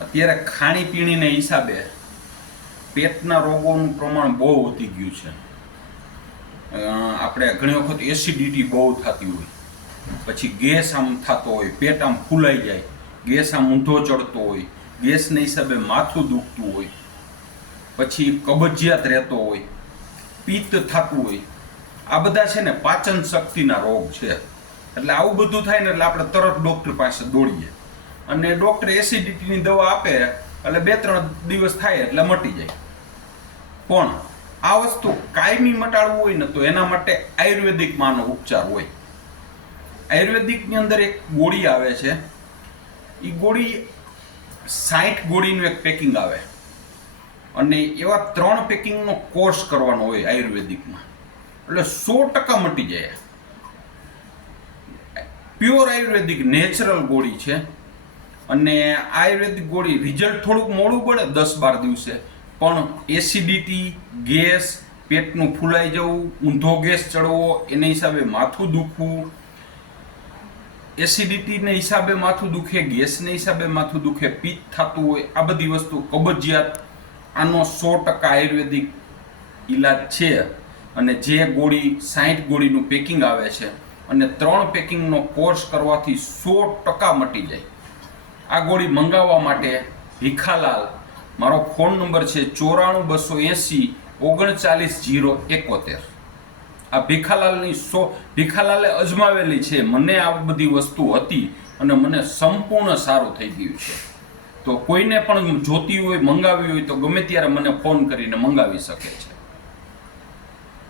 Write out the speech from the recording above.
અત્યારે ખાણીપીણીને હિસાબે પેટના રોગોનું પ્રમાણ બહુ વધી ગયું છે. આપણે ઘણી વખત એસિડિટી બહુ થતી હોય. પછી ગેસ આમ થતો હોય, પેટ આમ ફૂલાઈ જાય, ગેસ આમ ઊંધો ચડતો હોય, ગેસને હિસાબે માથું દુખતું હોય, પછી કબજિયાત રહેતો હોય, પિત્ત થતું હોય, આ બધા છે ને પાચન શક્તિના રોગ છે. એટલે આવું બધું થાય ને એટલે આપણે તરત ડૉક્ટર પાસે દોડીએ. અને ડૉક્ટર એસિડિટીની દવા આપે, એટલે બે ત્રણ દિવસ થાય એટલે મટી જાય. પણ આ વસ્તુ કાયમી મટાડવું હોય ને તો એના માટે આયુર્વેદિક માનો ઉપચાર હોય. આયુર્વેદિકની અંદર એક ગોળી આવે છે. એ ગોળી સાઠ ગોળીનું એક પેકિંગ આવે. અને એવા ત્રણ પેકિંગનો કોર્સ કરવાનો હોય આયુર્વેદિકમાં. એટલે સો ટકા મટી જાય. પ્યોર આયુર્વેદિક નેચરલ ગોળી છે. અને આયુર્વેદિક ગોળી રિઝલ્ટ થોડુંક મોડું પડે દસ બાર દિવસે. પણ એસિડિટી ગેસ, પેટનું ફૂલાઈ જવું, ઊંધો ગેસ ચડવો, એના હિસાબે માથું દુખવું. એસિડિટીને હિસાબે માથું દુખે, ગેસને હિસાબે માથું દુખે, પિત્ત થતું હોય, આ બધી વસ્તુ કબજિયાત. આનો સો ટકા આયુર્વેદિક ઈલાજ છે. અને જે ગોળી સાઠ ગોળીનું પેકિંગ આવે છે. અને ત્રણ પેકિંગનો કોર્સ કરવાથી સો ટકા મટી જાય. આ ગોળી મંગાવવા માટે ભીખાલાલ. મારો ફોન નંબર છે ચોરાણું બસો એંસી ઓગણચાલીસ જીરો એકોતેર. આ ભીખાલાલની સો ભીખાલાલે અજમાવેલી છે. મને આ બધી વસ્તુ હતી અને મને સંપૂર્ણ સારું થઈ ગયું છે. તો કોઈને પણ જોતી હોય, મંગાવી હોય, તો ગમે ત્યારે મને ફોન કરીને મંગાવી શકે છે.